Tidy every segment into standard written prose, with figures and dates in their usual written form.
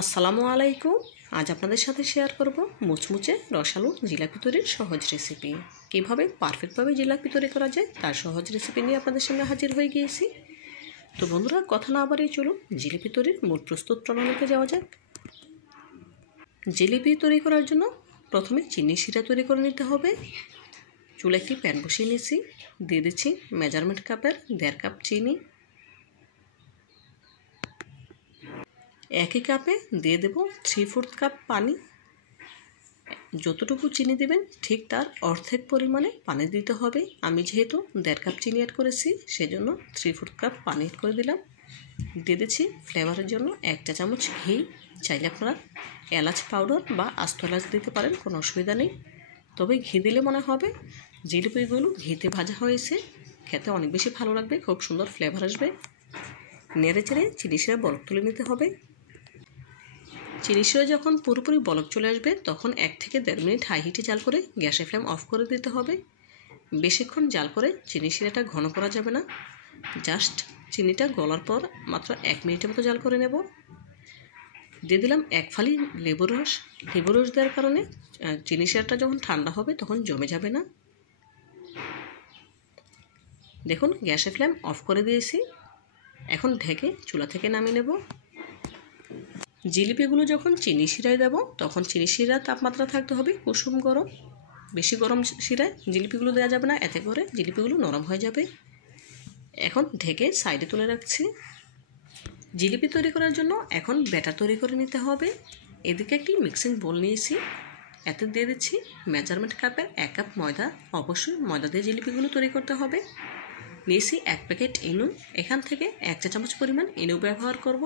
আসসালামু আলাইকুম। আজ আপনাদের সাথে শেয়ার করব মুচমুচে রসালো জিলাপি তৈরির সহজ রেসিপি। কিভাবে পারফেক্টভাবে জিলাপি তৈরি করা যায় তার সহজ রেসিপি নিয়ে আপনাদের সামনে হাজির হয়ে গিয়েছি। তো বন্ধুরা, কথা না বাড়িয়ে চলুন জিলিপি তৈরির মূল প্রস্তুত প্রণালীতে যাওয়া যাক। জিলিপি তৈরি করার জন্য প্রথমে চিনি শিরা তৈরি করে নিতে হবে। চুলে একটি প্যান বসিয়ে নিয়েছি, দিয়ে দিচ্ছি মেজারমেন্ট কাপের 1.5 কাপ চিনি। একই কাপে দিয়ে দেব 3/4 কাপ পানি। যতটুকু চিনি দেবেন ঠিক তার অর্ধেক পরিমাণে পানি দিতে হবে। আমি যেহেতু 1.5 কাপ চিনি অ্যাড করেছি সেজন্য 3/4 কাপ পানি অ্যাড করে দিলাম। দিয়ে দিচ্ছি ফ্লেভারের জন্য 1 চা চামচ ঘি। চাইলে আপনারা এলাচ পাউডার বা আস্ত এলাচ দিতে পারেন, কোনো অসুবিধা নেই। তবে ঘি দিলে মনে হবে জিলিপিগুলো ঘিতে ভাজা হয়েছে, খেতে অনেক বেশি ভালো লাগবে, খুব সুন্দর ফ্লেভার আসবে। নেড়ে চেড়ে চিনি শিরা বরফ তুলে নিতে হবে। চিনি শিরা যখন পুরোপুরি বলক চলে আসবে তখন 1 থেকে 1.5 মিনিট হাই হিটে জাল করে গ্যাসের ফ্লেম অফ করে দিতে হবে। বেশিক্ষণ জাল করে চিনি শিরাটা ঘন করা যাবে না, জাস্ট চিনিটা গলার পর মাত্র 1 মিনিটের মতো জাল করে নেব। দিয়ে দিলাম 1 ফালি লেবুর রস। লেবুর রস দেওয়ার কারণে চিনি শিরাটা যখন ঠান্ডা হবে তখন জমে যাবে না। দেখুন গ্যাসের ফ্লেম অফ করে দিয়েছি। এখন ঢেকে চুলা থেকে নামিয়ে নেব। জিলিপিগুলো যখন চিনি শিরায় দেব তখন চিনি শিরার তাপমাত্রা থাকতে হবে কুসুম গরম। বেশি গরম শিরায় জিলিপিগুলো দেওয়া যাবে না, এতে করে জিলিপিগুলো নরম হয়ে যাবে। এখন ঢেকে সাইডে তুলে রাখছি। জিলিপি তৈরি করার জন্য এখন ব্যাটার তৈরি করে নিতে হবে। এদিকে একটি মিক্সিং বোল নিয়েছি, এতে দিয়ে দিচ্ছি মেজারমেন্ট কাপের 1 কাপ ময়দা। অবশ্যই ময়দা দিয়ে জিলিপিগুলো তৈরি করতে হবে। নিয়েছি 1 প্যাকেট ইনো, এখান থেকে 1 চা চামচ পরিমাণ ইনো ব্যবহার করব।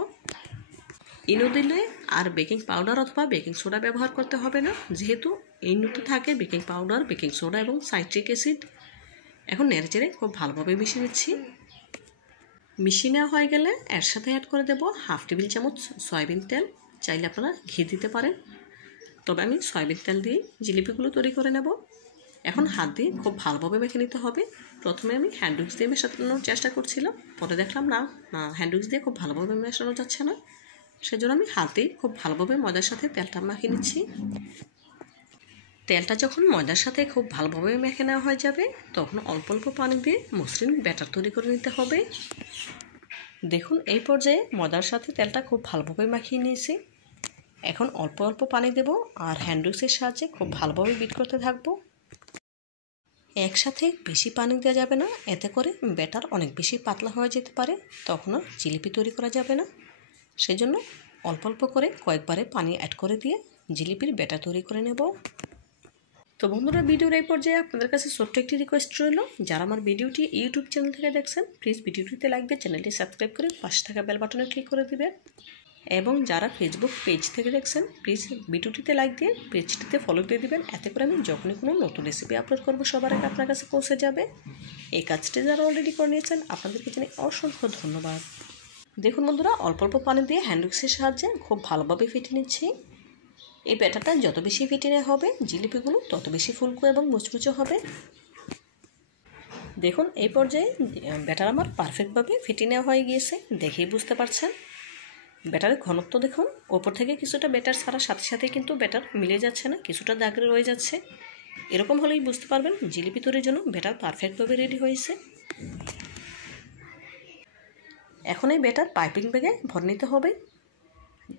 ইনো দিলে আর বেকিং পাউডার অথবা বেকিং সোডা ব্যবহার করতে হবে না, যেহেতু ইনোতে থাকে বেকিং পাউডার, বেকিং সোডা এবং সাইট্রিক অ্যাসিড। এখন নেড়েচেড়ে খুব ভালোভাবে মিশিয়ে নিচ্ছি। মিশিয়ে নেওয়া হয়ে গেলে এর সাথে অ্যাড করে দেব 1/2 টেবিল চামচ সয়াবিন তেল। চাইলে আপনারা ঘি দিতে পারেন, তবে আমি সয়াবিন তেল দিয়ে জিলিপিগুলো তৈরি করে নেব। এখন হাত দিয়ে খুব ভালোভাবে মেখে নিতে হবে। প্রথমে আমি হ্যান্ড উইক্স দিয়ে মেশানোর চেষ্টা করছিলাম, পরে দেখলাম না হ্যান্ড উইক্স দিয়ে খুব ভালোভাবে মেশানো যাচ্ছে না, সেজন্য আমি হাতে খুব ভালোভাবে ময়দার সাথে তেলটা মাখিয়ে নিচ্ছি। তেলটা যখন ময়দার সাথে খুব ভালোভাবে মেখে নেওয়া হয়ে যাবে তখন অল্প অল্প পানি দিয়ে মসৃণ ব্যাটার তৈরি করে নিতে হবে। দেখুন এই পর্যায়ে ময়দার সাথে তেলটা খুব ভালোভাবে মাখিয়ে নিয়েছি। এখন অল্প অল্প পানি দেব আর হ্যান্ড উইক্সের সাহায্যে খুব ভালোভাবে বিট করতে থাকবো। একসাথে বেশি পানি দেওয়া যাবে না, এতে করে ব্যাটার অনেক বেশি পাতলা হয়ে যেতে পারে, তখন আর জিলিপি তৈরি করা যাবে না। সেজন্য অল্প অল্প করে কয়েকবারে পানি অ্যাড করে দিয়ে জিলিপির ব্যাটার তৈরি করে নেব। তো বন্ধুরা, ভিডিওর এই পর্যায়ে আপনাদের কাছে ছোট্ট একটি রিকোয়েস্ট রইল, যারা আমার ভিডিওটি ইউটিউব চ্যানেল থেকে দেখছেন প্লিজ ভিডিওটিতে লাইক দিয়ে চ্যানেলটি সাবস্ক্রাইব করে পাশে থাকা বেল বাটনে ক্লিক করে দিবেন। এবং যারা ফেসবুক পেজ থেকে দেখছেন প্লিজ ভিডিওটিতে লাইক দিয়ে পেজটিতে ফলো দিয়ে দিবেন, এতে করে আমি যখনই কোনো নতুন রেসিপি আপলোড করবো সবার আগে আপনার কাছে পৌঁছে যাবে। এই কাজটি যারা অলরেডি করে নিয়েছেন আপনাদেরকে জানাই অসংখ্য ধন্যবাদ। দেখুন বন্ধুরা, অল্প অল্প পানি দিয়ে হ্যান্ড উইক্সের সাহায্যে খুব ভালোভাবে ফেটে নিচ্ছি। এই ব্যাটারটা যত বেশি ফেটে নেওয়া হবে জিলিপিগুলো তত বেশি ফুলকো এবং মুচমুচে হবে। দেখুন এই পর্যায়ে ব্যাটার আমার পারফেক্টভাবে ফেটে নেওয়া হয়ে গিয়েছে, দেখেই বুঝতে পারছেন। ব্যাটারের ঘনত্ব দেখুন, ওপর থেকে কিছুটা ব্যাটার ছাড়ার সাথে সাথে কিন্তু ব্যাটার মিলে যাচ্ছে না, কিছুটা দাগে রয়ে যাচ্ছে। এরকম হলেই বুঝতে পারবেন জিলিপি তৈরির জন্য ব্যাটার পারফেক্টভাবে রেডি হয়েছে। এখন এই ব্যাটার পাইপিং ব্যাগে ভরে নিতে হবে।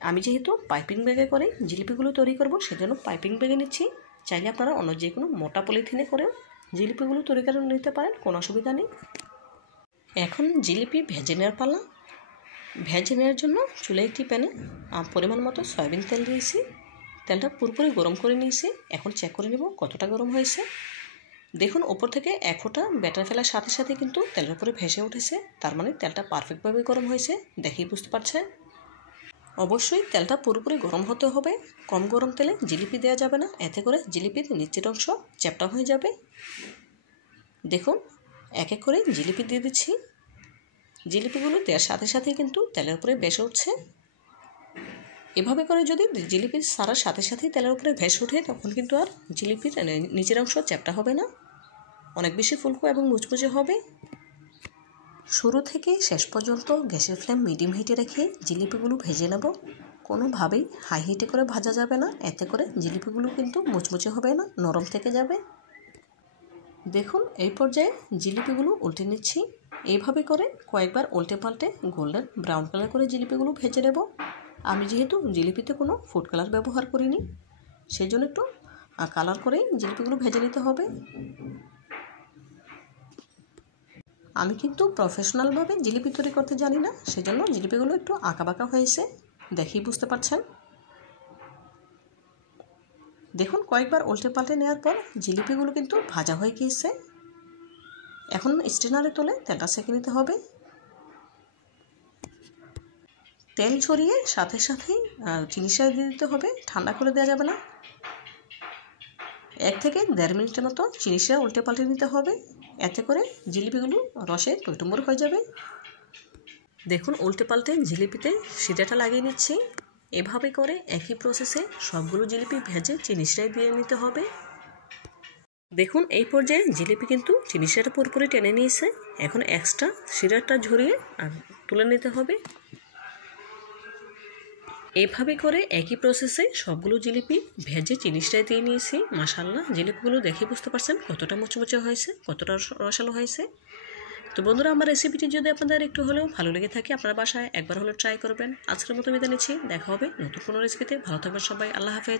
আমি যেহেতু পাইপিং ব্যাগে করে জিলিপিগুলো তৈরি করব সেজন্য পাইপিং ব্যাগে নিচ্ছি। চাইলে আপনারা অন্য যে কোনো মোটা পলিথিনে করেও জিলিপিগুলো তৈরি করে নিতে পারেন, কোনো অসুবিধা নেই। এখন জিলিপি ভেজে নেওয়ার পালা। ভেজে নেওয়ার জন্য চুলে একটি প্যানে পরিমাণ মতো সয়াবিন তেল দিয়েছি। তেলটা পুরোপুরি গরম করে নিয়েছি। এখন চেক করে নেব কতটা গরম হয়েছে। দেখুন ওপর থেকে 1 ফোঁটা ব্যাটার ফেলার সাথে সাথে কিন্তু তেলের উপরে ভেসে উঠেছে, তার মানে তেলটা পারফেক্টভাবে গরম হয়েছে, দেখেই বুঝতে পারছেন। অবশ্যই তেলটা পুরোপুরি গরম হতে হবে, কম গরম তেলে জিলিপি দেওয়া যাবে না, এতে করে জিলিপির নিচের অংশ চ্যাপ্টা হয়ে যাবে। দেখুন এক এক করে জিলিপি দিয়ে দিচ্ছি। জিলিপিগুলো দেওয়ার সাথে সাথেই কিন্তু তেলের উপরে ভেসে উঠছে। এভাবে করে যদি জিলিপি সারার সাথে সাথেই তেলের উপরে ভেসে ওঠে তখন কিন্তু আর জিলিপির নিচের অংশ চ্যাপ্টা হবে না, অনেক বেশি ফুলকো এবং মুচমুচে হবে। শুরু থেকে শেষ পর্যন্ত গ্যাসের ফ্লেম মিডিয়াম হিটে রেখে জিলিপিগুলো ভেজে নেব। কোনোভাবেই হাই হিটে করে ভাজা যাবে না, এতে করে জিলিপিগুলো কিন্তু মুচমুচে হবে না, নরম থেকে যাবে। দেখুন এই পর্যায়ে জিলিপিগুলো উল্টে নিচ্ছি। এইভাবে করে কয়েকবার উল্টে পাল্টে গোল্ডেন ব্রাউন কালার করে জিলিপিগুলো ভেজে নেব। আমি যেহেতু জিলিপিতে কোনো ফুড কালার ব্যবহার করিনি, সেই জন্য একটু কালার করেই জিলিপিগুলো ভেজে নিতে হবে। আমি কিন্তু প্রফেশনালভাবে জিলিপি তৈরি করতে জানি না, সেজন্য জিলিপিগুলো একটু আঁকাবাঁকা হয়েছে, দেখেই বুঝতে পারছেন। দেখুন কয়েকবার উল্টে পাল্টে নেওয়ার পর জিলিপিগুলো কিন্তু ভাজা হয়ে গিয়েছে। এখন স্ট্রেনারে তুলে তেলটা সেঁকে নিতে হবে। তেল ছড়িয়ে সাথে সাথেই চিনিটা দিয়ে দিতে হবে, ঠান্ডা করে দেওয়া যাবে না। 1 থেকে 1.5 মিনিটের মতো চিনিটা উল্টে পাল্টে নিতে হবে, এতে করে জিলিপিগুলো রসে টইটুম্বর হয়ে যাবে। দেখুন উল্টে পাল্টে জিলিপিতে সিরাটা লাগিয়ে নিচ্ছি। এভাবে করে একই প্রসেসে সবগুলো জিলিপি ভেজে চিনিটাই দিয়ে নিতে হবে। দেখুন এই পর্যায়ে জিলিপি কিন্তু চিনি শিরাটা পুরোপুরি টেনে নিয়েছে। এখন এক্সট্রা শিরাটা ঝরিয়ে তুলে নিতে হবে। এইভাবে করে একই প্রসেসে সবগুলো জিলিপি ভেজে চিনি শিরায় দিয়ে নিয়েছি। মাশাআল্লাহ, জিলিপিগুলো দেখে বুঝতে পারছেন কতটা মুচমুচে হয়েছে, কতটা রসালো হয়েছে। তো বন্ধুরা, আমার রেসিপিটি যদি আপনাদের একটু হলেও ভালো লেগে থাকে, আপনার বাসায় একবার হলেও ট্রাই করবেন। আজকের মতো বিদায় নিচ্ছি, দেখা হবে নতুন কোনো রেসিপিতে। ভালো থাকবেন সবাই, আল্লাহ হাফেজ।